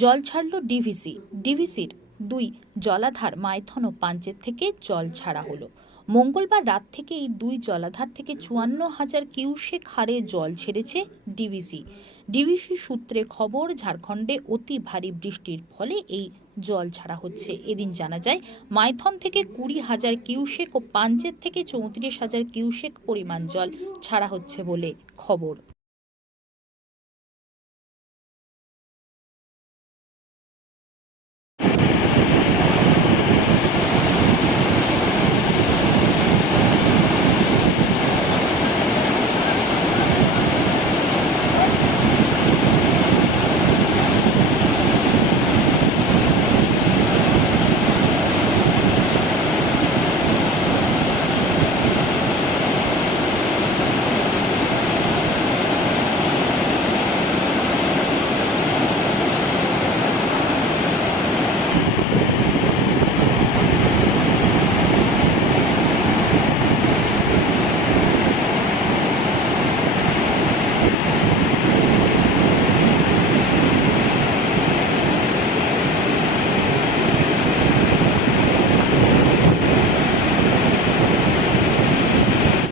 জল ছাড়ল ডিভিসি। ডিভিসির দুই জলাধার মাইথন ও পাঞ্চের থেকে জল ছাড়া হলো। মঙ্গলবার রাত থেকে এই দুই জলাধার থেকে চুয়ান্ন হাজার কিউসেক হারে জল ছেড়েছে ডিভিসি। ডিভিসি সূত্রে খবর, ঝাড়খণ্ডে অতি ভারী বৃষ্টির ফলে এই জল ছাড়া হচ্ছে। এদিন জানা যায়, মাইথন থেকে কুড়ি হাজার কিউসেক ও পাঞ্চের থেকে চৌত্রিশ হাজার কিউসেক পরিমাণ জল ছাড়া হচ্ছে বলে খবর।